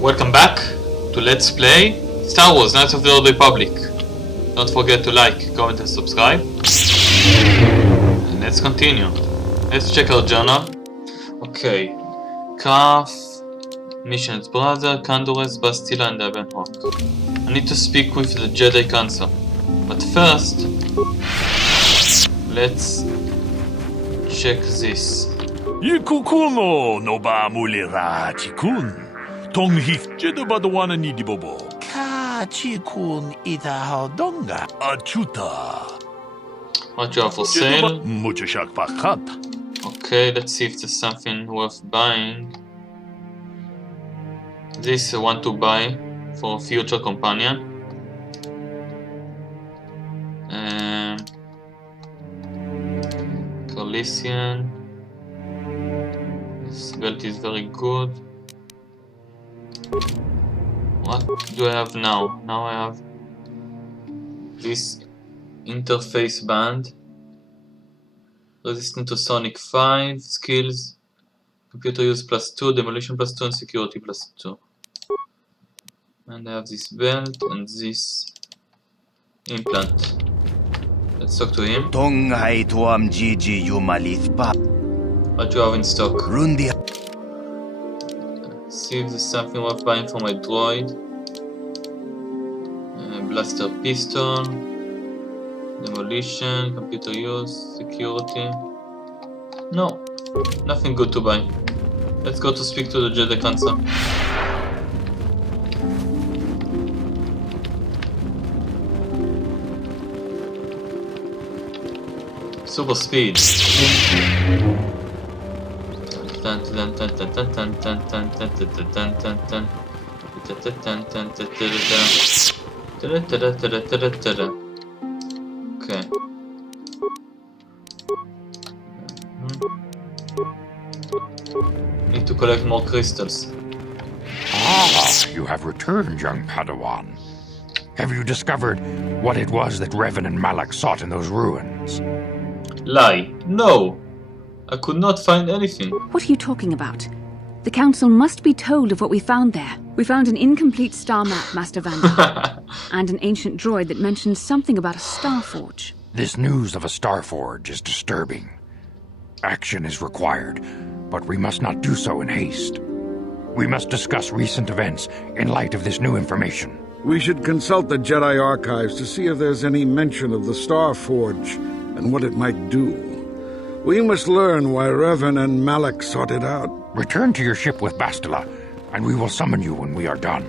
Welcome back to Let's Play Star Wars Knights of the Old Republic. Don't forget to like, comment and subscribe. And let's continue. Let's check our journal. Okay. Calf, Mission's brother, Condor's, Bastila and Ebon Hawk. I need to speak with the Jedi Council. But first, let's check this. Ikukuno no ba mulira chikun. Tonghik jedo badawana ni dibobo. Ka chikun ita hodonga. Achuta. What you have for sale? Muchashak pakat. Okay, let's see if there's something worth buying. This I want to buy for a future companion. Colisean. This belt is very good. What do I have now? Now I have this interface band. Resistant to Sonic 5, skills, computer use +2, demolition +2 and security +2. And I have this belt and this implant. Let's talk to him. What do you have in stock? See if there's something worth buying for my droid. Blaster pistol, demolition, computer use, security. No, nothing good to buy. Let's go to speak to the Jedi Council. Super speed. Okay. Need to collect more crystals. Ah, you have returned, young Padawan. Have you discovered what it was that Revan and Malak sought in those ruins? Lie. No! I could not find anything. What are you talking about? The Council must be told of what we found there. We found an incomplete star map, Master Vanda, and an ancient droid that mentioned something about a star forge. This news of a star forge is disturbing. Action is required, but we must not do so in haste. We must discuss recent events in light of this new information. We should consult the Jedi archives to see if there's any mention of the Star Forge and what it might do. We must learn why Revan and Malak sought it out. Return to your ship with Bastila, and we will summon you when we are done.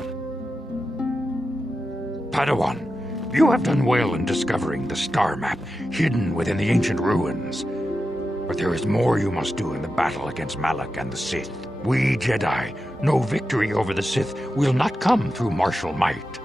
Padawan, you have done well in discovering the star map hidden within the ancient ruins. But there is more you must do in the battle against Malak and the Sith. We Jedi know victory over the Sith will not come through martial might.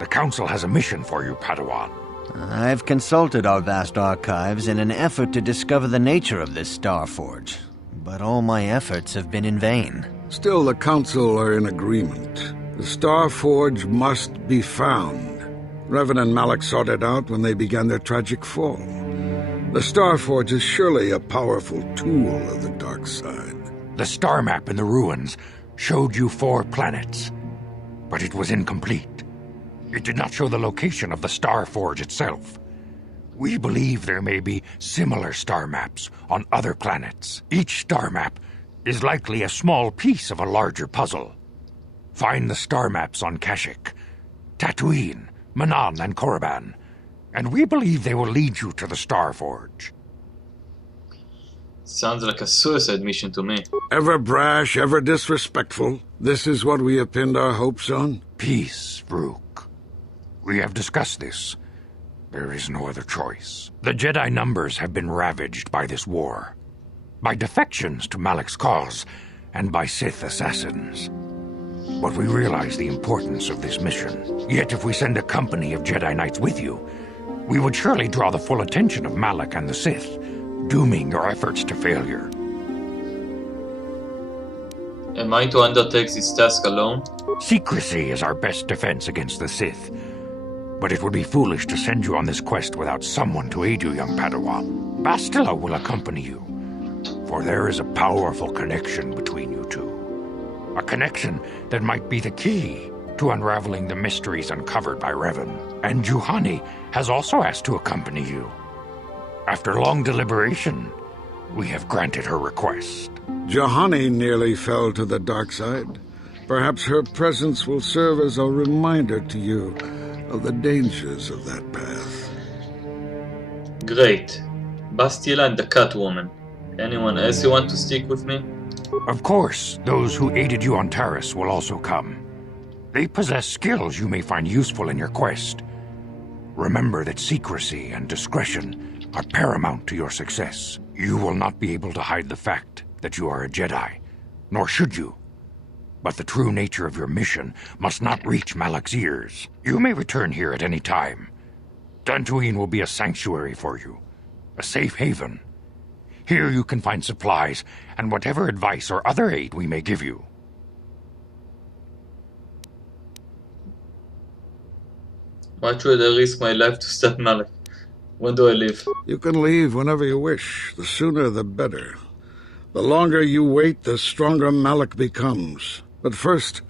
The Council has a mission for you, Padawan. I've consulted our vast archives in an effort to discover the nature of this star forge, but all my efforts have been in vain. Still, the Council are in agreement. The Star Forge must be found. Revan and Malak sought it out when they began their tragic fall. The Star Forge is surely a powerful tool of the dark side. The star map in the ruins showed you 4 planets, but it was incomplete. It did not show the location of the Star Forge itself. We believe there may be similar star maps on other planets. Each star map is likely a small piece of a larger puzzle. Find the star maps on Kashyyyk, Dantooine, Manan, and Korriban, and we believe they will lead you to the Star Forge. Sounds like a suicide mission to me. Ever brash, ever disrespectful. This is what we have pinned our hopes on? Peace, Rook. We have discussed this. There is no other choice. The Jedi numbers have been ravaged by this war, by defections to Malak's cause, and by Sith assassins. But we realize the importance of this mission. Yet if we send a company of Jedi Knights with you, we would surely draw the full attention of Malak and the Sith, dooming your efforts to failure. Am I to undertake this task alone? Secrecy is our best defense against the Sith. But it would be foolish to send you on this quest without someone to aid you, young Padawan. Bastila will accompany you, for there is a powerful connection between you two. A connection that might be the key to unraveling the mysteries uncovered by Revan. And Juhani has also asked to accompany you. After long deliberation, we have granted her request. Juhani nearly fell to the dark side. Perhaps her presence will serve as a reminder to you of the dangers of that path. Great. Bastila and the Catwoman. Anyone else you want to stick with me? Of course, those who aided you on Taris will also come. They possess skills you may find useful in your quest. Remember that secrecy and discretion are paramount to your success. You will not be able to hide the fact that you are a Jedi, nor should you. But the true nature of your mission must not reach Malak's ears. You may return here at any time. Dantooine will be a sanctuary for you, a safe haven. Here you can find supplies and whatever advice or other aid we may give you. Why should I risk my life to stop Malak? When do I leave? You can leave whenever you wish. The sooner the better. The longer you wait, the stronger Malak becomes. But first,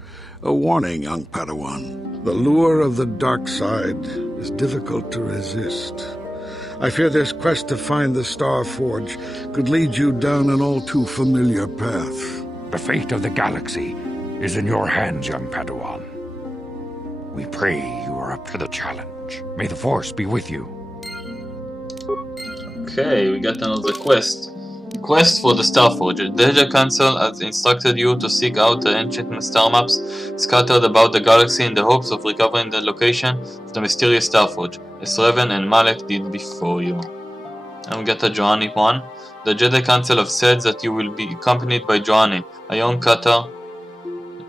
a warning, young Padawan. The lure of the dark side is difficult to resist. I fear this quest to find the Star Forge could lead you down an all too familiar path. The fate of the galaxy is in your hands, young Padawan. We pray you are up to the challenge. May the Force be with you. Okay, we got another quest. Quest for the Starforge. The Jedi Council has instructed you to seek out the ancient star maps scattered about the galaxy in the hopes of recovering the location of the mysterious Starforge, as Revan and Malak did before you. And we got a Juhani one. The Jedi Council have said that you will be accompanied by Juhani, a young KotOR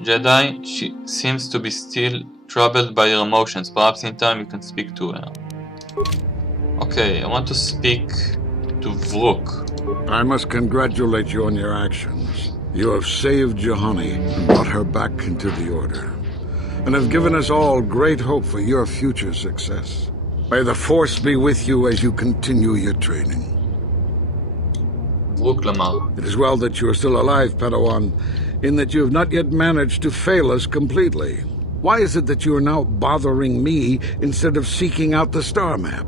Jedi. She seems to be still troubled by her emotions. Perhaps in time you can speak to her. Okay, I want to speak to Vrook. I must congratulate you on your actions. You have saved Juhani and brought her back into the Order, and have given us all great hope for your future success. May the Force be with you as you continue your training. Vrook Lamar. It is well that you are still alive, Padawan, in that you have not yet managed to fail us completely. Why is it that you are now bothering me instead of seeking out the star map?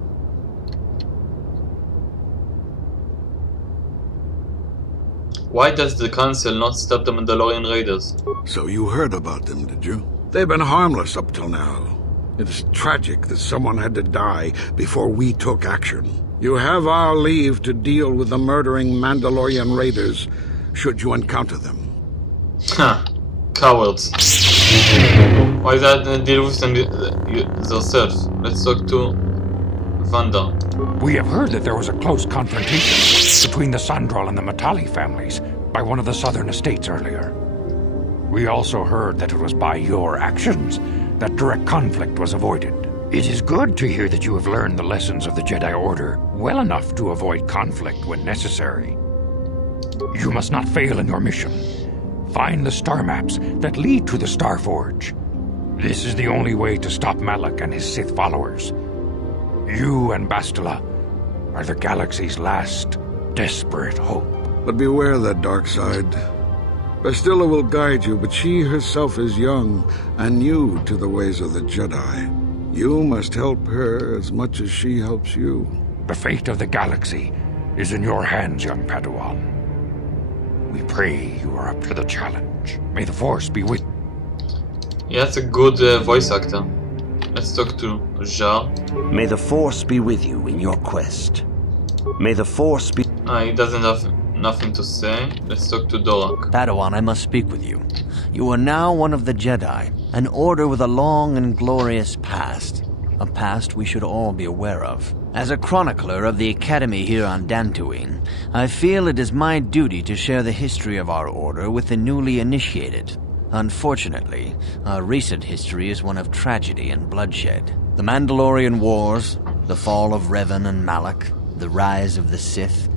Why does the Council not stop the Mandalorian raiders? So you heard about them, did you? They've been harmless up till now. It is tragic that someone had to die before we took action. You have our leave to deal with the murdering Mandalorian raiders, should you encounter them. Ha! Cowards. Why not deal with them themselves? Let's talk to Vanda. We have heard that there was a close confrontation between the Sandral and the Matali families by one of the southern estates earlier. We also heard that it was by your actions that direct conflict was avoided. It is good to hear that you have learned the lessons of the Jedi Order well enough to avoid conflict when necessary. You must not fail in your mission. Find the star maps that lead to the Star Forge. This is the only way to stop Malak and his Sith followers. You and Bastila are the galaxy's last desperate hope. But beware that dark side. Bastila will guide you, but she herself is young and new to the ways of the Jedi. You must help her as much as she helps you. The fate of the galaxy is in your hands, young Padawan. We pray you are up to the challenge. May the Force be with you. Yeah, that's a good voice actor. Let's talk to Jar. May the Force be with you in your quest. May the Force be... He doesn't have nothing to say. Let's talk to Dorak. Padawan, I must speak with you. You are now one of the Jedi, an order with a long and glorious past. A past we should all be aware of. As a chronicler of the Academy here on Dantooine, I feel it is my duty to share the history of our order with the newly initiated. Unfortunately, our recent history is one of tragedy and bloodshed. The Mandalorian Wars, the fall of Revan and Malak, the rise of the Sith.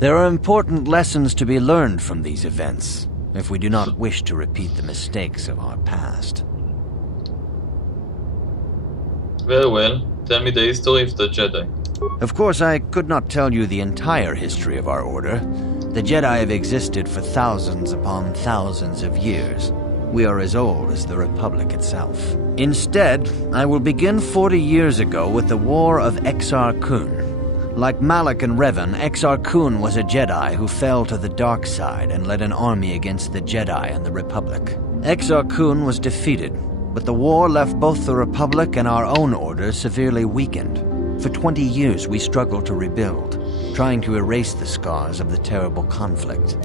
There are important lessons to be learned from these events, if we do not wish to repeat the mistakes of our past. Very well. Tell me the history of the Jedi. Of course, I could not tell you the entire history of our order. The Jedi have existed for thousands upon thousands of years. We are as old as the Republic itself. Instead, I will begin 40 years ago with the War of Exar Kun. Like Malak and Revan, Exar Kun was a Jedi who fell to the dark side and led an army against the Jedi and the Republic. Exar Kun was defeated, but the war left both the Republic and our own order severely weakened. For 20 years we struggled to rebuild, trying to erase the scars of the terrible conflict.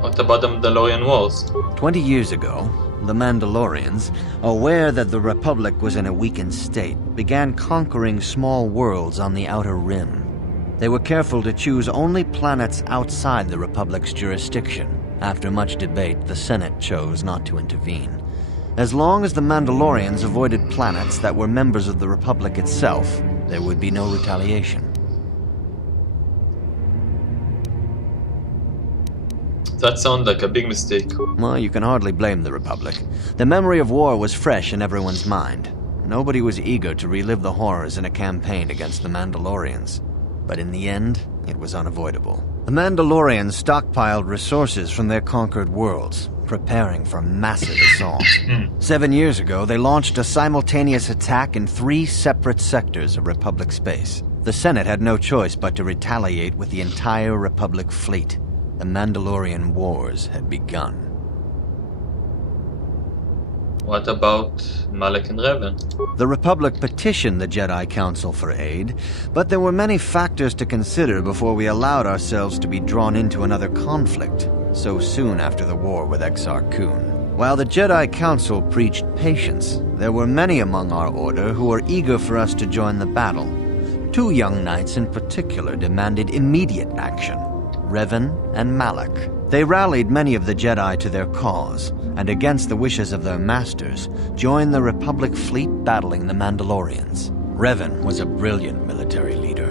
What about the Mandalorian Wars? 20 years ago, the Mandalorians, aware that the Republic was in a weakened state, began conquering small worlds on the Outer Rim. They were careful to choose only planets outside the Republic's jurisdiction. After much debate, the Senate chose not to intervene. As long as the Mandalorians avoided planets that were members of the Republic itself, there would be no retaliation. That sounds like a big mistake. Well, you can hardly blame the Republic. The memory of war was fresh in everyone's mind. Nobody was eager to relive the horrors in a campaign against the Mandalorians. But in the end, it was unavoidable. The Mandalorians stockpiled resources from their conquered worlds, preparing for a massive assault. 7 years ago, they launched a simultaneous attack in 3 separate sectors of Republic space. The Senate had no choice but to retaliate with the entire Republic fleet. The Mandalorian Wars had begun. What about Malak and Revan? The Republic petitioned the Jedi Council for aid, but there were many factors to consider before we allowed ourselves to be drawn into another conflict, so soon after the war with Exar Kun. While the Jedi Council preached patience, there were many among our order who were eager for us to join the battle. 2 young knights in particular demanded immediate action: Revan and Malak. They rallied many of the Jedi to their cause, and against the wishes of their masters, joined the Republic fleet battling the Mandalorians. Revan was a brilliant military leader,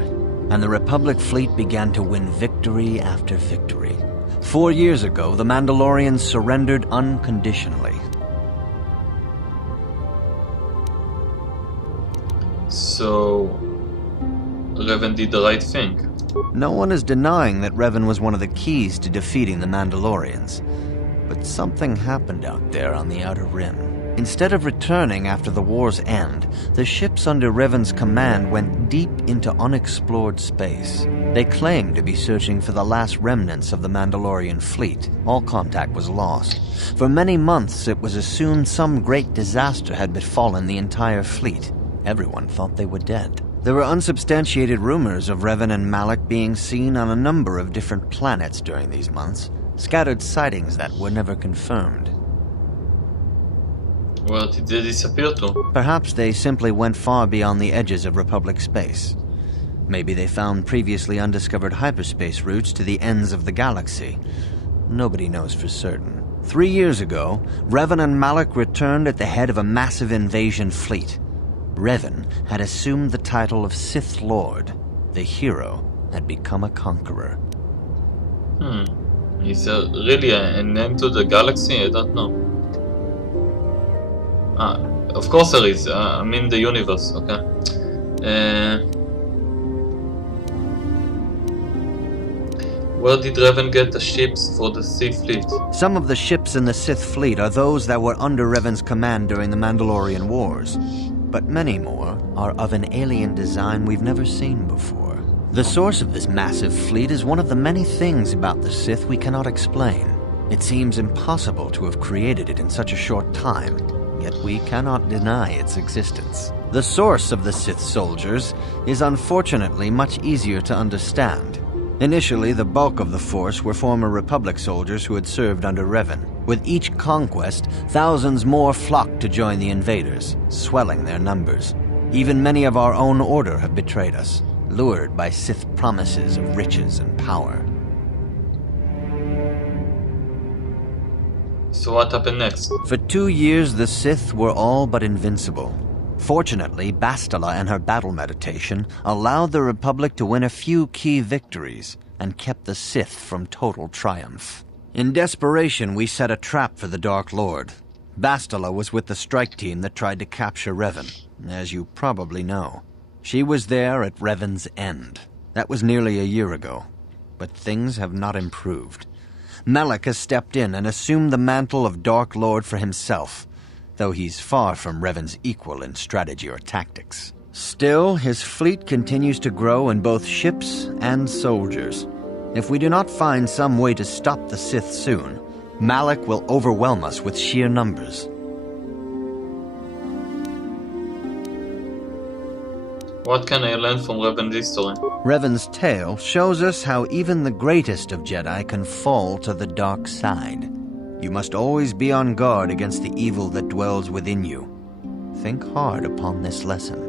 and the Republic fleet began to win victory after victory. 4 years ago, the Mandalorians surrendered unconditionally. So, Revan did the right thing. No one is denying that Revan was one of the keys to defeating the Mandalorians. But something happened out there on the Outer Rim. Instead of returning after the war's end, the ships under Revan's command went deep into unexplored space. They claimed to be searching for the last remnants of the Mandalorian fleet. All contact was lost. For many months, it was assumed some great disaster had befallen the entire fleet. Everyone thought they were dead. There were unsubstantiated rumors of Revan and Malak being seen on a number of different planets during these months, scattered sightings that were never confirmed. Where did they disappear to? Perhaps they simply went far beyond the edges of Republic space. Maybe they found previously undiscovered hyperspace routes to the ends of the galaxy. Nobody knows for certain. 3 years ago, Revan and Malak returned at the head of a massive invasion fleet. Revan had assumed the title of Sith Lord. The hero had become a conqueror. Is there really a name to the galaxy? I don't know. Of course there is. I mean the universe, okay. Where did Revan get the ships for the Sith fleet? Some of the ships in the Sith fleet are those that were under Revan's command during the Mandalorian Wars. But many more are of an alien design we've never seen before. The source of this massive fleet is one of the many things about the Sith we cannot explain. It seems impossible to have created it in such a short time, yet we cannot deny its existence. The source of the Sith soldiers is unfortunately much easier to understand. Initially, the bulk of the force were former Republic soldiers who had served under Revan. With each conquest, thousands more flocked to join the invaders, swelling their numbers. Even many of our own order have betrayed us, lured by Sith promises of riches and power. So what happened next? For 2 years, the Sith were all but invincible. Fortunately, Bastila and her battle meditation allowed the Republic to win a few key victories and kept the Sith from total triumph. In desperation, we set a trap for the Dark Lord. Bastila was with the strike team that tried to capture Revan, as you probably know. She was there at Revan's end. That was nearly a year ago, but things have not improved. Malak has stepped in and assumed the mantle of Dark Lord for himself, though he's far from Revan's equal in strategy or tactics. Still, his fleet continues to grow in both ships and soldiers. If we do not find some way to stop the Sith soon, Malak will overwhelm us with sheer numbers. What can I learn from Revan's history? Revan's tale shows us how even the greatest of Jedi can fall to the dark side. You must always be on guard against the evil that dwells within you. Think hard upon this lesson.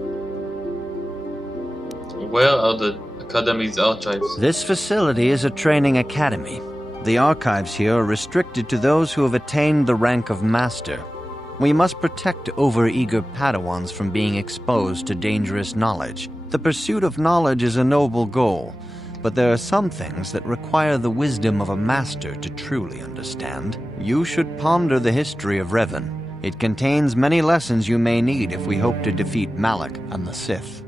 Where are the Academy's archives? This facility is a training academy. The archives here are restricted to those who have attained the rank of Master. We must protect overeager Padawans from being exposed to dangerous knowledge. The pursuit of knowledge is a noble goal, but there are some things that require the wisdom of a master to truly understand. You should ponder the history of Revan. It contains many lessons you may need if we hope to defeat Malak and the Sith.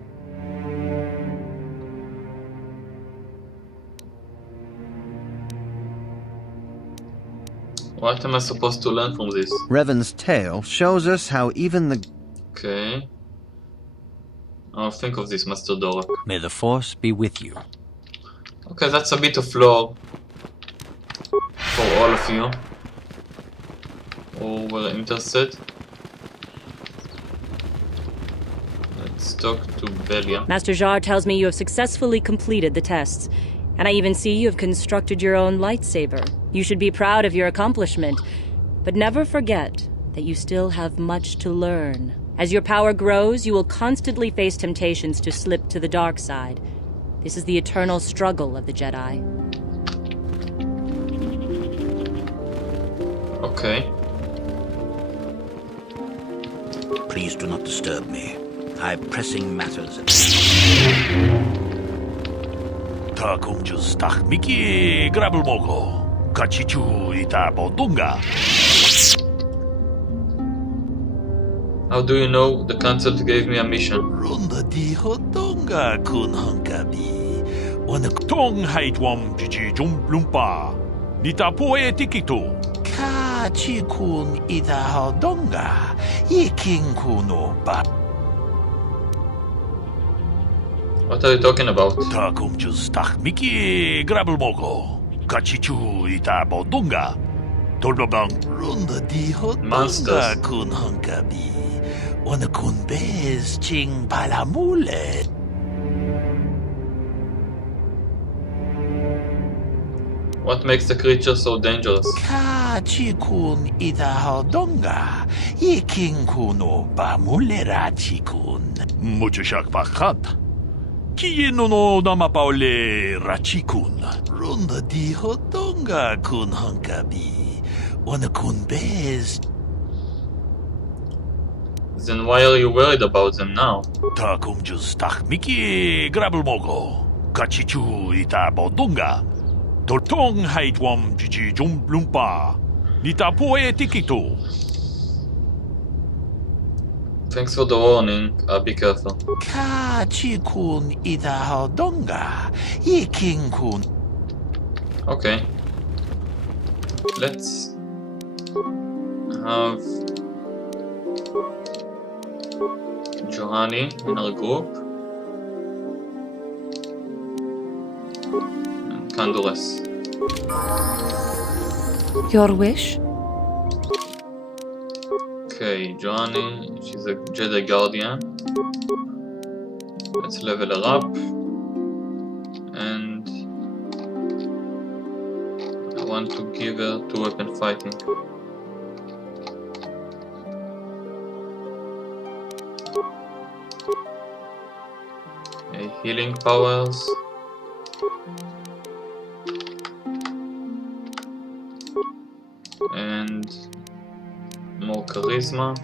What am I supposed to learn from this? Revan's tale shows us how even the... Okay. I'll think of this, Master Dorak. May the Force be with you. Okay, that's a bit of lore for all of you who were interested. Let's talk to Belia. Master Jar tells me you have successfully completed the tests, and I even see you have constructed your own lightsaber. You should be proud of your accomplishment, but never forget that you still have much to learn. As your power grows, you will constantly face temptations to slip to the dark side. This is the eternal struggle of the Jedi. Okay. Please do not disturb me. I have pressing matters. Takumjus Miki Grabelmogo. Kachichu ita bodunga. How do you know the council gave me a mission? Runda di hodonga kun hankabi. Wana tong haitwam jiji jumplumpa. Nita poe tikito. Kachi kun ita hodonga. Yiking kuno ba. What are you talking about? Takumjus Miki Grabelmogo. Kachichu ita bodunga. Tolbabang runda di hodonga Monsters. kun hankabi. Wana kun bez ching palamule. What makes the creature so dangerous? Kachi kun ita hodonga. Yiking kuno bamulera chikun. Mucho shak pakat. Kieno no namapaule rachikun. Runda di hodonga kun hankabi. Wana kun bez. Then why are you worried about them now? Takumjus Miki Grabelmogo. Kachichu ita bodunga. Toltong haitwam jiji jumplumpa. Nita poe tikito. Thanks for the warning. I'll be careful. Kachi kun ita hodonga. Yiking kun. Okay. Let's have Johanny in our group. And Canduras. Your wish? Okay, Johanny, she's a Jedi Guardian. Let's level her up. And I want to give her 2-weapon fighting. Okay, healing powers. And more charisma.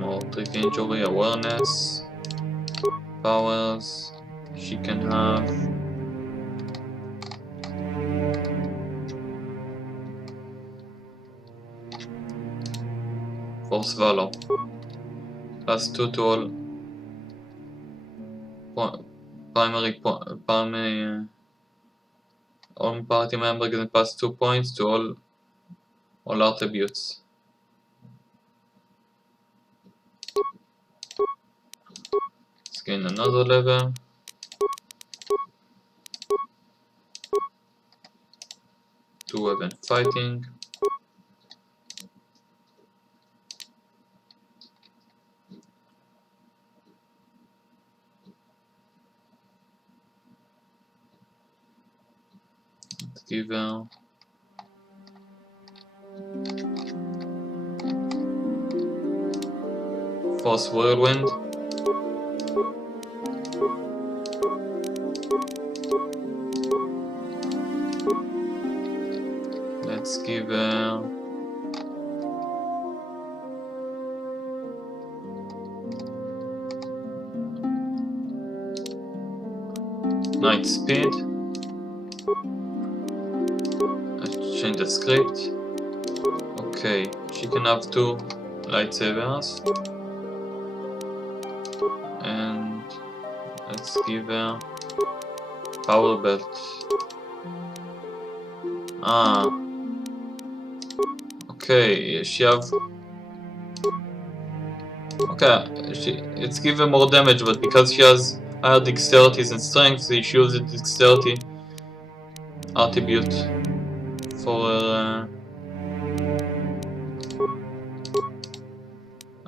More trick injury, awareness. Powers. She can have Force Valor. +2 to all primary All party member getting plus 2 points to all attributes. Let's gain another level. To weapon fighting. Let's give Force Whirlwind. Let's give Night Speed. Let's change the script. Okay, she can have 2 lightsabers. And let's give her Power Belt. Okay, she have. Okay, let's give her more damage, but because she has higher dexterities and strength, she uses the dexterity attribute for her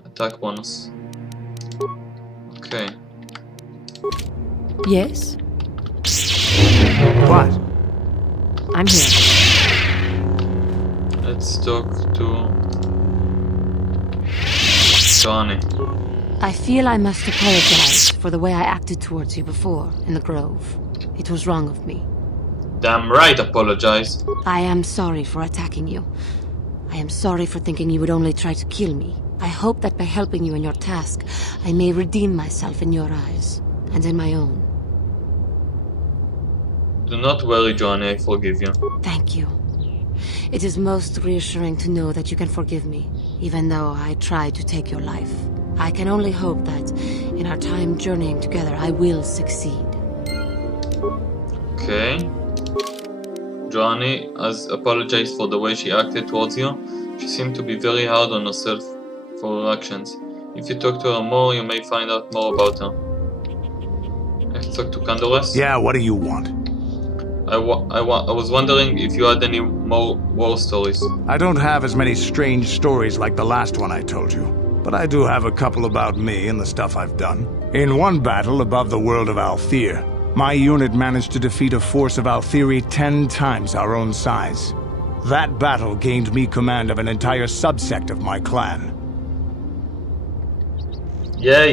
attack bonus. Okay. Yes? What? I'm here. Let's talk to Johnny. I feel I must apologize for the way I acted towards you before in the Grove. It was wrong of me. Damn right, apologize. I am sorry for attacking you. I am sorry for thinking you would only try to kill me. I hope that by helping you in your task, I may redeem myself in your eyes, and in my own. Do not worry, Johnny, I forgive you. Thank you. It is most reassuring to know that you can forgive me, even though I tried to take your life. I can only hope that, in our time journeying together, I will succeed. Okay. Johnny has apologized for the way she acted towards you. She seemed to be very hard on herself for her actions. If you talk to her more, you may find out more about her. Let's talk to KotOR. Yeah, what do you want? I was wondering if you had any more war stories. I don't have as many strange stories like the last one I told you, but I do have a couple about me and the stuff I've done. In one battle above the world of Althir, my unit managed to defeat a force of Althiri 10 times our own size. That battle gained me command of an entire subsect of my clan. Yeah,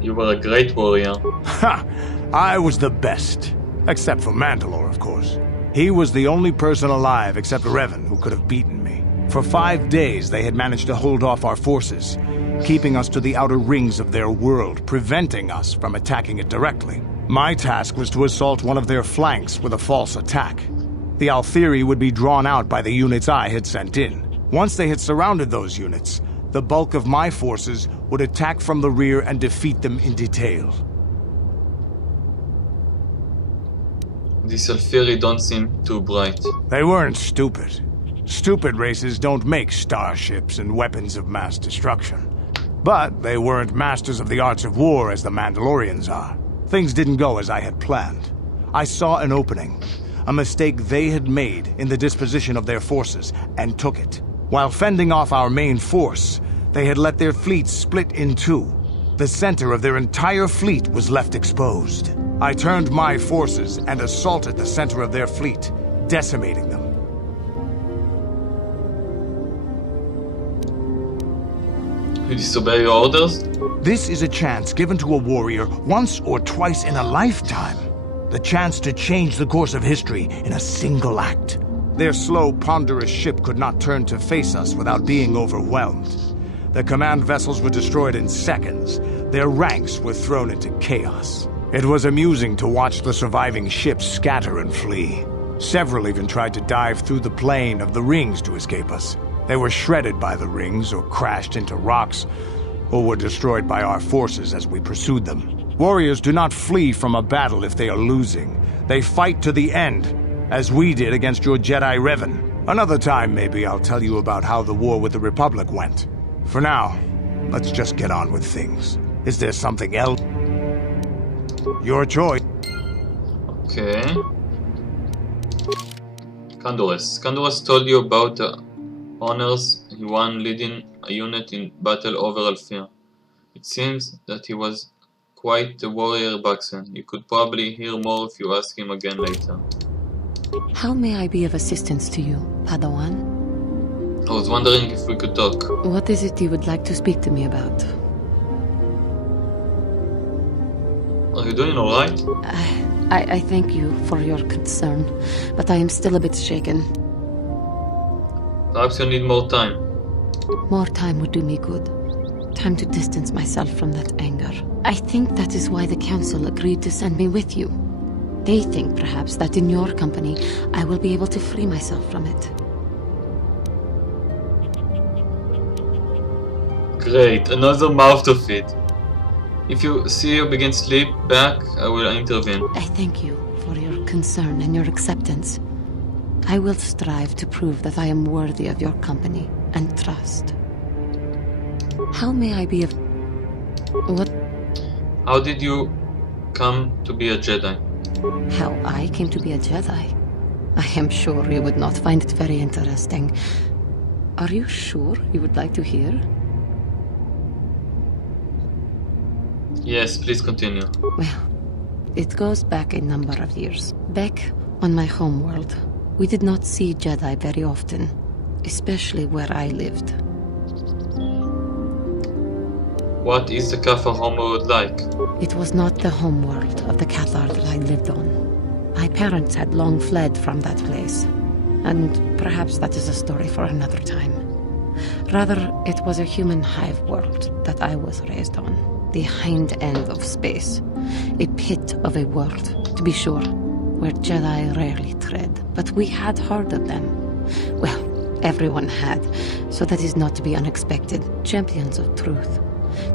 you were a great warrior. Ha! I was the best. Except for Mandalore, of course. He was the only person alive except Revan who could have beaten me. For 5 days they had managed to hold off our forces, keeping us to the outer rings of their world, preventing us from attacking it directly. My task was to assault one of their flanks with a false attack. The Althiri would be drawn out by the units I had sent in. Once they had surrounded those units, the bulk of my forces would attack from the rear and defeat them in detail. These Althiri don't seem too bright. They weren't stupid. Stupid races don't make starships and weapons of mass destruction. But they weren't masters of the arts of war as the Mandalorians are. Things didn't go as I had planned. I saw an opening, a mistake they had made in the disposition of their forces, and took it. While fending off our main force, they had let their fleet split in two. The center of their entire fleet was left exposed. I turned my forces and assaulted the center of their fleet, decimating them. You disobey your orders? This is a chance given to a warrior once or twice in a lifetime. The chance to change the course of history in a single act. Their slow, ponderous ship could not turn to face us without being overwhelmed. The command vessels were destroyed in seconds. Their ranks were thrown into chaos. It was amusing to watch the surviving ships scatter and flee. Several even tried to dive through the plane of the rings to escape us. They were shredded by the rings, or crashed into rocks, or were destroyed by our forces as we pursued them. Warriors do not flee from a battle if they are losing. They fight to the end, as we did against your Jedi Revan. Another time, maybe I'll tell you about how the war with the Republic went. For now, let's just get on with things. Is there something else? Your choice. Okay. Canduras told you about the honors he won leading a unit in battle over Alfir. It seems that he was quite a warrior back then. You could probably hear more if you ask him again later. How may I be of assistance to you, Padawan? I was wondering if we could talk. What is it you would like to speak to me about? Are you doing alright? I thank you for your concern, but I am still a bit shaken. Perhaps you need more time. More time would do me good. Time to distance myself from that anger. I think that is why the Council agreed to send me with you. They think, perhaps, that in your company, I will be able to free myself from it. Great, another mouth to feed. If you see you begin sleep back, I will intervene. I thank you for your concern and your acceptance. I will strive to prove that I am worthy of your company and trust. How may I be of... What? How did you come to be a Jedi? How I came to be a Jedi? I am sure you would not find it very interesting. Are you sure you would like to hear? Yes, please continue. Well, it goes back a number of years. Back on my homeworld, we did not see Jedi very often, especially where I lived. What is the KotOR homeworld like? It was not the homeworld of the KotOR that I lived on. My parents had long fled from that place, and perhaps that is a story for another time. Rather, it was a human hive world that I was raised on. The hind end of space. A pit of a world, to be sure, where Jedi rarely tread. But we had heard of them. Well, everyone had, so that is not to be unexpected. Champions of truth,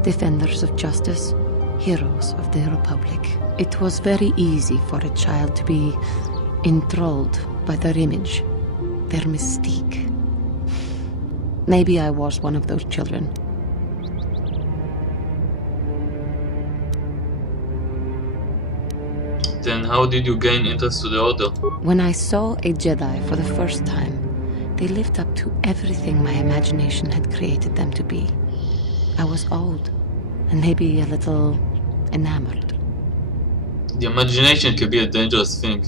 defenders of justice, heroes of the Republic. It was very easy for a child to be enthralled by their image, their mystique. Maybe I was one of those children. Then how did you gain interest to the Order? When I saw a Jedi for the first time, they lived up to everything my imagination had created them to be. I was awed, and maybe a little enamored. The imagination can be a dangerous thing.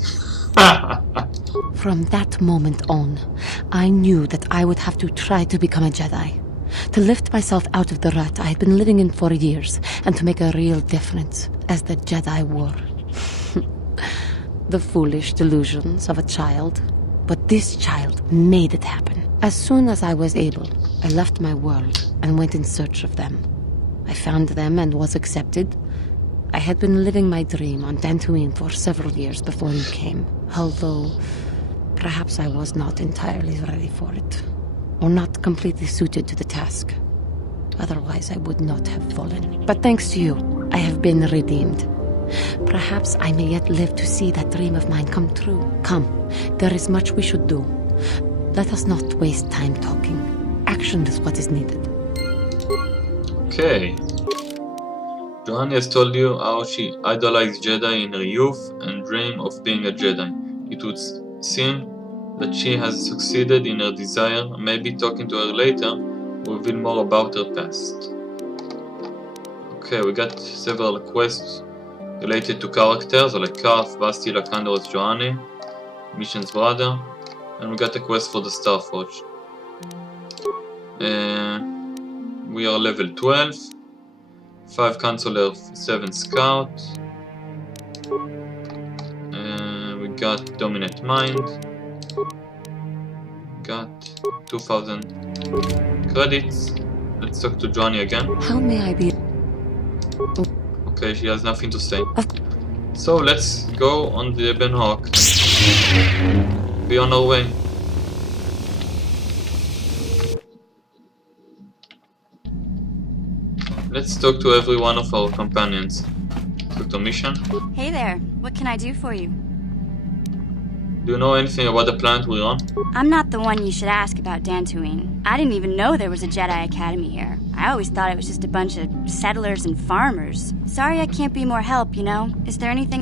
From that moment on, I knew that I would have to try to become a Jedi. To lift myself out of the rut I had been living in for years, and to make a real difference, as the Jedi were. The foolish delusions of a child. But this child made it happen. As soon as I was able, I left my world and went in search of them. I found them and was accepted. I had been living my dream on Dantooine for several years before you came, although perhaps I was not entirely ready for it, or not completely suited to the task. Otherwise, I would not have fallen. But thanks to you, I have been redeemed. Perhaps I may yet live to see that dream of mine come true. Come, there is much we should do. Let us not waste time talking. Action is what is needed. Okay. Johanny has told you how she idolized Jedi in her youth and dreamed of being a Jedi. It would seem that she has succeeded in her desire. Maybe talking to her later will reveal more about her past. Okay, we got several quests related to characters like Karth, Bastila, Canduras, Johanny, Mission's brother, and we got a quest for the Starforge. We are level 12, 5 Counselor, 7 Scout. We got Dominate Mind. Got 2000 credits. Let's talk to Johnny again. How may I be? Okay, she has nothing to say. So let's go on the Ebon Hawk. Be on our way. Let's talk to every one of our companions. Talk to Mission. Hey there, what can I do for you? Do you know anything about the planet we're on? I'm not the one you should ask about Dantooine. I didn't even know there was a Jedi Academy here. I always thought it was just a bunch of settlers and farmers. Sorry I can't be more help, you know? Is there anything...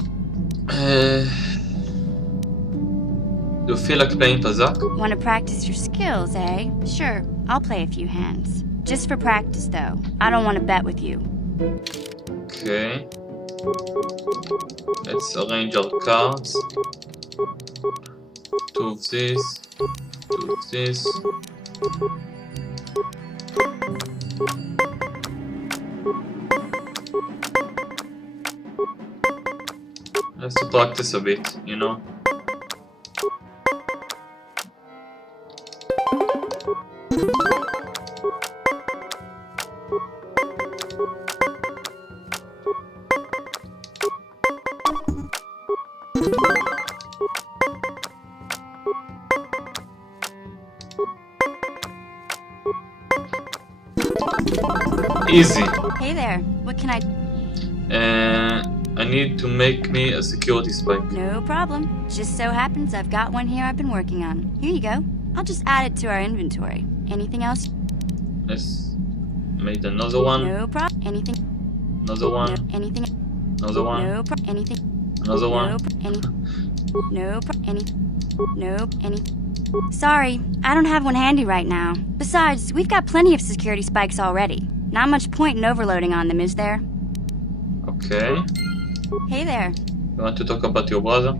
Do you feel like playing Pazak? Want to practice your skills, eh? Sure, I'll play a few hands. Just for practice, though. I don't want to bet with you. Okay. Let's arrange our cards. 2 of this, 2 of this. I have to practice a bit, you know. Easy. Hey there, what can I... I need to make me a security spike. No problem. Just so happens I've got one here I've been working on. Here you go. I'll just add it to our inventory. Anything else? Let's make another one. No problem. Anything? Another one. No, anything? Another one. No problem. Anything? Another one. No anything? No any? No any? Sorry, I don't have one handy right now. Besides, we've got plenty of security spikes already. Not much point in overloading on them, is there? Okay. Hey there. You want to talk about your brother?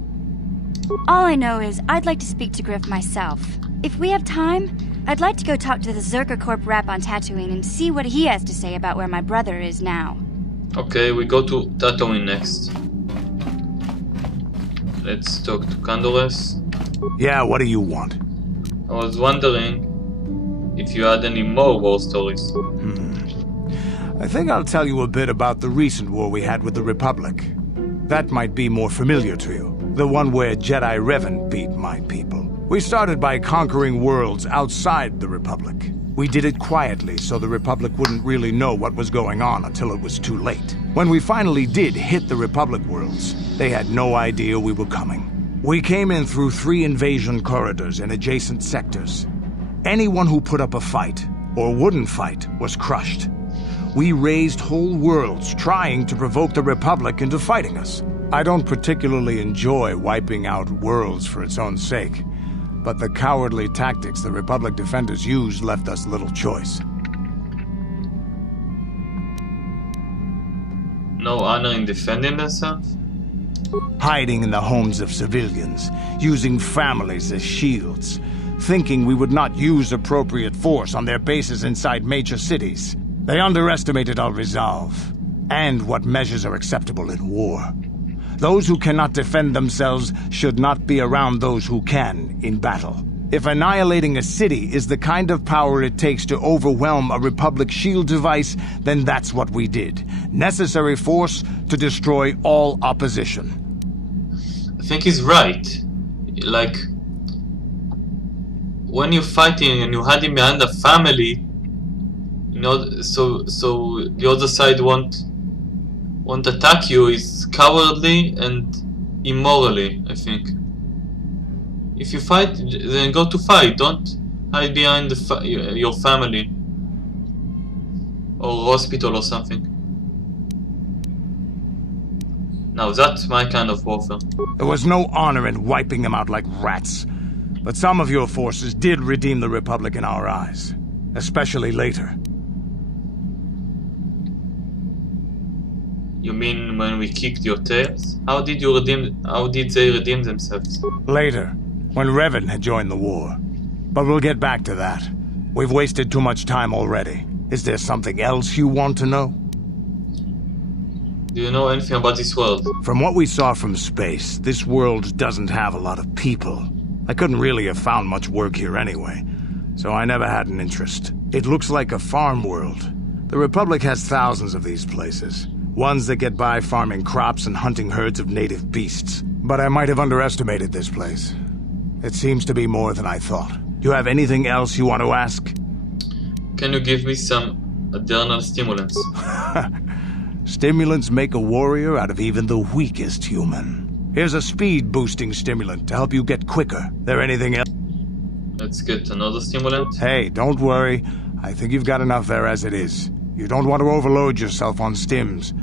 All I know is I'd like to speak to Griff myself. If we have time, I'd like to go talk to the Zerka Corp rep on Tatooine and see what he has to say about where my brother is now. Okay, we go to Dantooine next. Let's talk to Condores. Yeah, what do you want? I was wondering if you had any more war stories. I think I'll tell you a bit about the recent war we had with the Republic. That might be more familiar to you. The one where Jedi Revan beat my people. We started by conquering worlds outside the Republic. We did it quietly so the Republic wouldn't really know what was going on until it was too late. When we finally did hit the Republic worlds, they had no idea we were coming. We came in through 3 invasion corridors in adjacent sectors. Anyone who put up a fight, or wouldn't fight, was crushed. We razed whole worlds trying to provoke the Republic into fighting us. I don't particularly enjoy wiping out worlds for its own sake, but the cowardly tactics the Republic defenders used left us little choice. No honor in defending themselves? Hiding in the homes of civilians, using families as shields, thinking we would not use appropriate force on their bases inside major cities. They underestimated our resolve, and what measures are acceptable in war. Those who cannot defend themselves should not be around those who can in battle. If annihilating a city is the kind of power it takes to overwhelm a Republic shield device, then that's what we did. Necessary force to destroy all opposition. I think he's right. Like, when you're fighting and you're hiding behind a family, you know, so the other side won't attack you, is cowardly and immorally, I think. If you fight, then go to fight. Don't hide behind your family or hospital or something. Now that's my kind of warfare. There was no honor in wiping them out like rats. But some of your forces did redeem the Republic in our eyes. Especially later. You mean when we kicked your tails? How did they redeem themselves? Later, when Revan had joined the war. But we'll get back to that. We've wasted too much time already. Is there something else you want to know? Do you know anything about this world? From what we saw from space, this world doesn't have a lot of people. I couldn't really have found much work here anyway, so I never had an interest. It looks like a farm world. The Republic has thousands of these places. Ones that get by farming crops and hunting herds of native beasts. But I might have underestimated this place. It seems to be more than I thought. Do you have anything else you want to ask? Can you give me some Adrenal Stimulants? Stimulants make a warrior out of even the weakest human. Here's a speed-boosting stimulant to help you get quicker. There anything else? Let's get another stimulant. Hey, don't worry. I think you've got enough there as it is. You don't want to overload yourself on stims.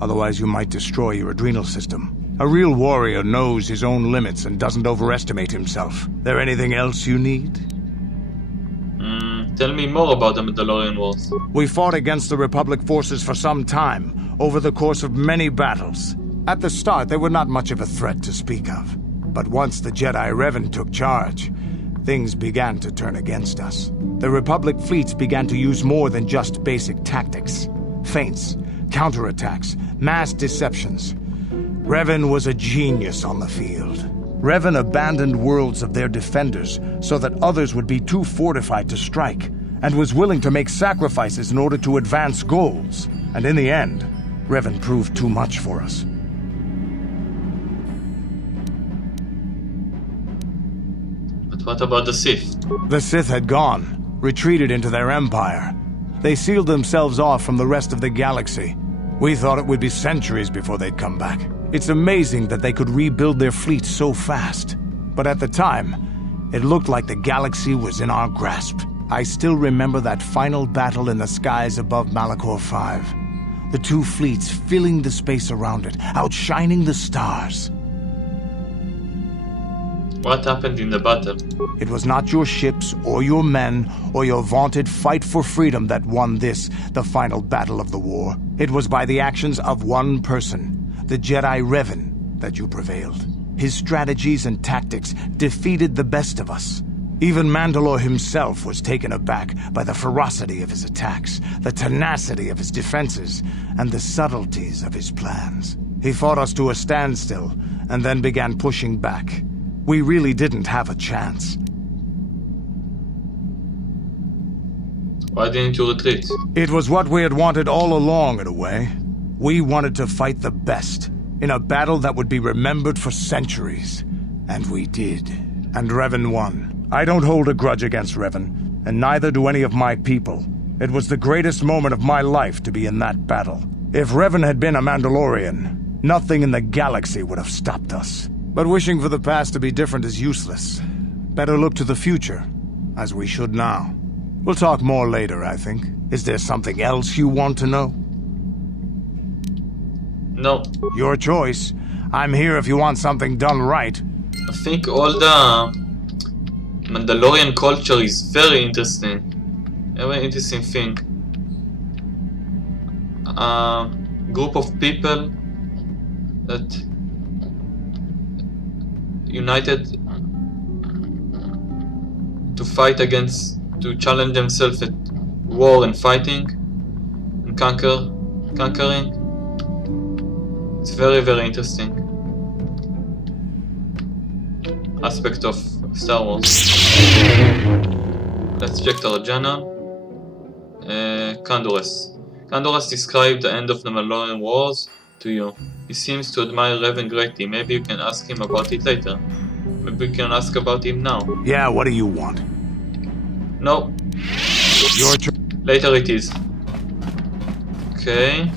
Otherwise, you might destroy your adrenal system. A real warrior knows his own limits and doesn't overestimate himself. There anything else you need? Tell me more about the Mandalorian Wars. We fought against the Republic forces for some time, over the course of many battles. At the start, they were not much of a threat to speak of. But once the Jedi Revan took charge, things began to turn against us. The Republic fleets began to use more than just basic tactics. Feints, counterattacks, mass deceptions. Revan was a genius on the field. Revan abandoned worlds of their defenders so that others would be too fortified to strike, and was willing to make sacrifices in order to advance goals. And in the end, Revan proved too much for us. But what about the Sith? The Sith had gone, retreated into their empire. They sealed themselves off from the rest of the galaxy. We thought it would be centuries before they'd come back. It's amazing that they could rebuild their fleet so fast. But at the time, it looked like the galaxy was in our grasp. I still remember that final battle in the skies above Malachor 5. The two fleets filling the space around it, outshining the stars. What happened in the battle? It was not your ships, or your men, or your vaunted fight for freedom that won this, the final battle of the war. It was by the actions of one person, the Jedi Revan, that you prevailed. His strategies and tactics defeated the best of us. Even Mandalore himself was taken aback by the ferocity of his attacks, the tenacity of his defenses, and the subtleties of his plans. He fought us to a standstill, and then began pushing back. We really didn't have a chance. Why didn't you retreat? It was what we had wanted all along, in a way. We wanted to fight the best, in a battle that would be remembered for centuries. And we did. And Revan won. I don't hold a grudge against Revan, and neither do any of my people. It was the greatest moment of my life to be in that battle. If Revan had been a Mandalorian, nothing in the galaxy would have stopped us. But wishing for the past to be different is useless. Better look to the future, as we should now. We'll talk more later, I think. Is there something else you want to know? No. Your choice. I'm here if you want something done right. I think all the Mandalorian culture is very interesting. A very interesting thing. Group of people that united to fight against, to challenge themselves at war and fighting and conquering. It's very, very interesting aspect of Star Wars. Let's check our journal. Candoras described the end of the Mandalorian Wars to you. He seems to admire Revan greatly. Maybe you can ask him about it later. Maybe we can ask about him now. Yeah, what do you want? No. Later it is. Okay.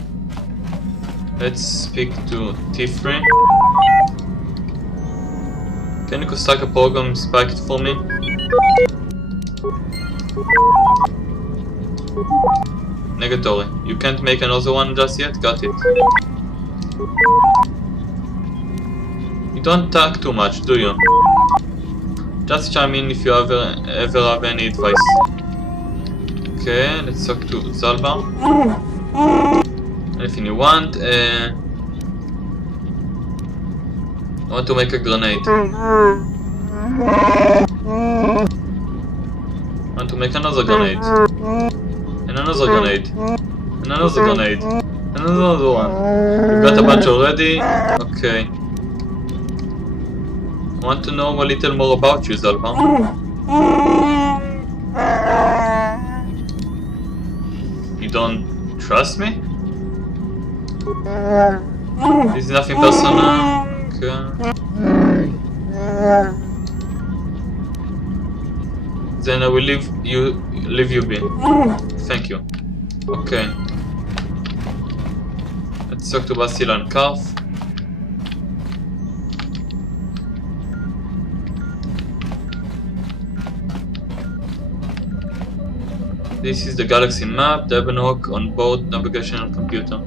Let's speak to Tifrin. Can you construct a program spiked for me? Negatory. You can't make another one just yet? Got it. You don't talk too much, do you? Just chime in if you ever have any advice. Okay, let's talk to Zalba. Anything you want? I want to make a grenade. I want to make another grenade. And another grenade. And another grenade. And another one. We've got a bunch already. Okay. I want to know a little more about you, Zalba. You don't trust me? This is nothing personal. Okay. Then I will leave you be. Thank you. Okay. Let's talk to Bastila and Karth. This is the galaxy map, the Ebon Hawk on board navigational computer.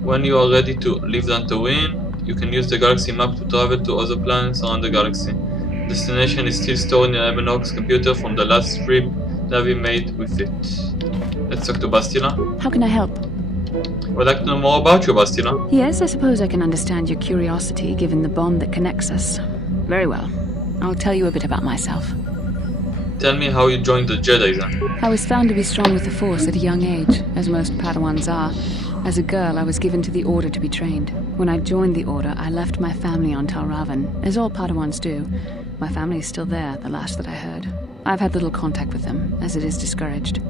When you are ready to leave Dantooine, you can use the galaxy map to travel to other planets around the galaxy. Destination is still stored in Ebon Hawk's computer from the last trip Navi made with it. Let's talk to Bastila. How can I help? Would like to know more about you, Bastila. Yes, I suppose I can understand your curiosity given the bond that connects us. Very well. I'll tell you a bit about myself. Tell me how you joined the Jedi then. I was found to be strong with the Force at a young age, as most Padawans are. As a girl, I was given to the Order to be trained. When I joined the Order, I left my family on Tal Ravan, as all Padawans do. My family is still there, the last that I heard. I've had little contact with them, as it is discouraged.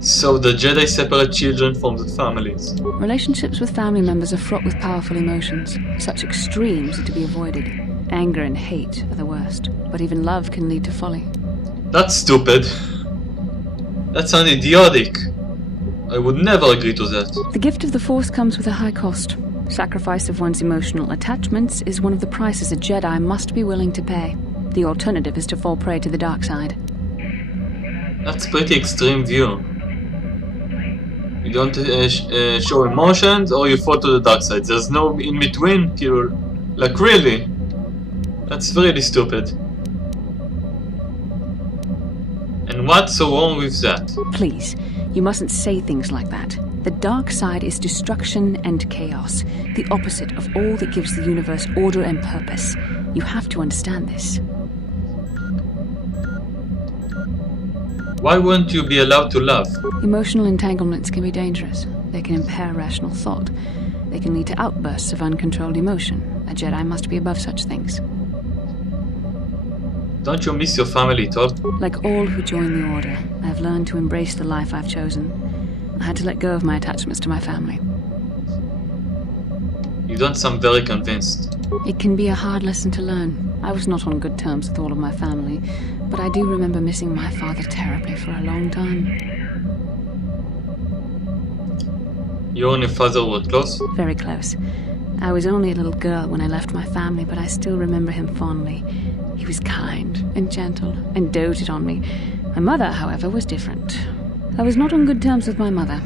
So the Jedi separate children from the families. Relationships with family members are fraught with powerful emotions. Such extremes are to be avoided. Anger and hate are the worst, but even love can lead to folly. That's stupid. That sounds idiotic. I would never agree to that. The gift of the Force comes with a high cost. Sacrifice of one's emotional attachments is one of the prices a Jedi must be willing to pay. The alternative is to fall prey to the dark side. That's pretty extreme view. You don't show emotions or you fall to the dark side. There's no in between, Kirill. Like really? That's really stupid. And what's so wrong with that? Please, you mustn't say things like that. The dark side is destruction and chaos, the opposite of all that gives the universe order and purpose. You have to understand this. Why wouldn't you be allowed to love? Emotional entanglements can be dangerous. They can impair rational thought. They can lead to outbursts of uncontrolled emotion. A Jedi must be above such things. Don't you miss your family at all? Like all who join the Order, I have learned to embrace the life I've chosen. I had to let go of my attachments to my family. You don't sound very convinced. It can be a hard lesson to learn. I was not on good terms with all of my family, but I do remember missing my father terribly for a long time. You and your father were close? Very close. I was only a little girl when I left my family, but I still remember him fondly. He was kind and gentle and doted on me. My mother, however, was different. I was not on good terms with my mother.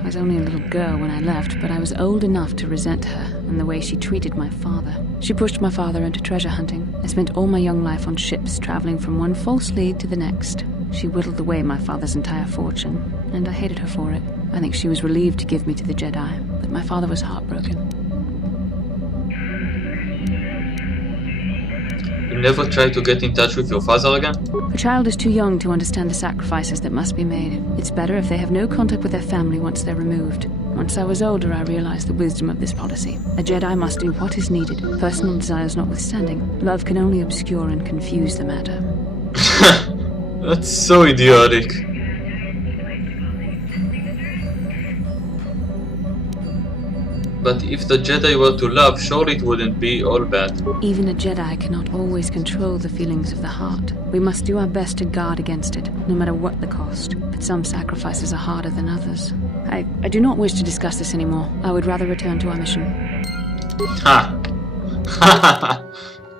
I was only a little girl when I left, but I was old enough to resent her and the way she treated my father. She pushed my father into treasure hunting. I spent all my young life on ships, traveling from one false lead to the next. She whittled away my father's entire fortune, and I hated her for it. I think she was relieved to give me to the Jedi, but my father was heartbroken. You never tried to get in touch with your father again? A child is too young to understand the sacrifices that must be made. It's better if they have no contact with their family once they're removed. Once I was older, I realized the wisdom of this policy. A Jedi must do what is needed, personal desires notwithstanding. Love can only obscure and confuse the matter. That's so idiotic. But if the Jedi were to love, surely it wouldn't be all bad. Even a Jedi cannot always control the feelings of the heart. We must do our best to guard against it, no matter what the cost. But some sacrifices are harder than others. I do not wish to discuss this anymore. I would rather return to our mission. Ha!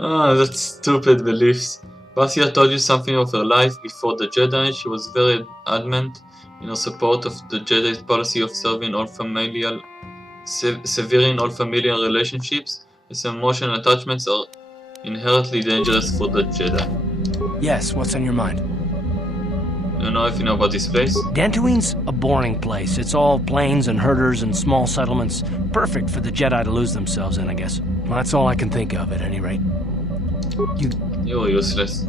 Ah, that's stupid beliefs. Bastila told you something of her life before the Jedi. She was very adamant in her support of the Jedi's policy of severing all familial relationships, as emotional attachments are inherently dangerous for the Jedi. Yes, what's on your mind? You know if you know about this place? Dantooine's a boring place. It's all plains and herders and small settlements. Perfect for the Jedi to lose themselves in, I guess. Well, that's all I can think of, at any rate. You're useless.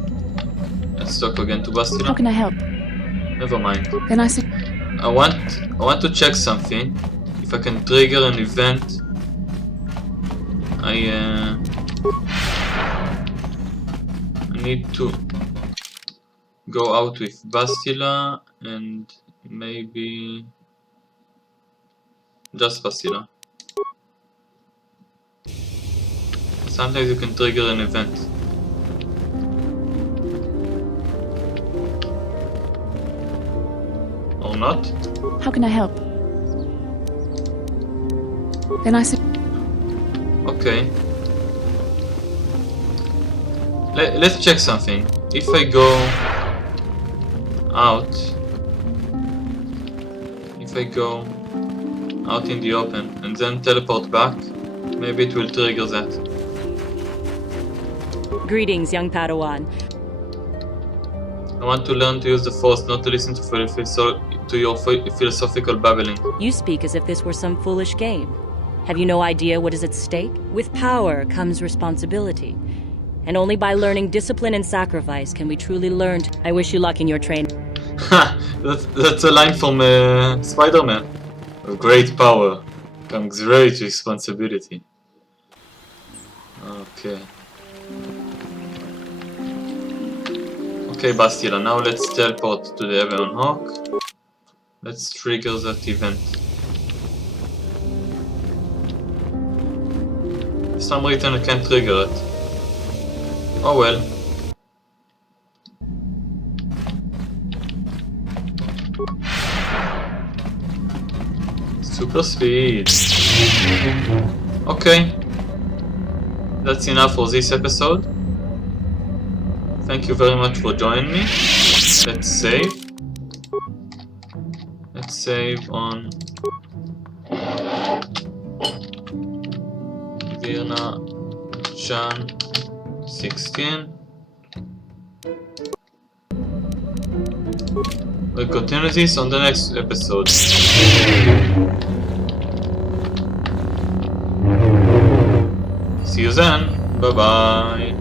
Let's talk again to Bastila. How can I help? Never mind. Then I said... I want to check something. If I can trigger an event, I need to go out with Bastila and maybe just Bastila. Sometimes you can trigger an event. Or not? How can I help? Then I said... Okay. Let's check something. If I go out, if I go out in the open and then teleport back, maybe it will trigger that. Greetings, young Padawan. I want to learn to use the Force, not to listen to your philosophical babbling. You speak as if this were some foolish game. Have you no idea what is at stake? With power comes responsibility. And only by learning discipline and sacrifice can we truly learn to... I wish you luck in your training. Ha! That's a line from Spider-Man. With great power comes great responsibility. Okay. Okay, Bastila, now let's teleport to the Ebon Hawk. Let's trigger that event. For some reason I can't trigger it. Oh well. Super speed. Okay. That's enough for this episode. Thank you very much for joining me. Let's save. Let's save on Virna Chan 16. We'll continue this on the next episode. See you then. Bye bye.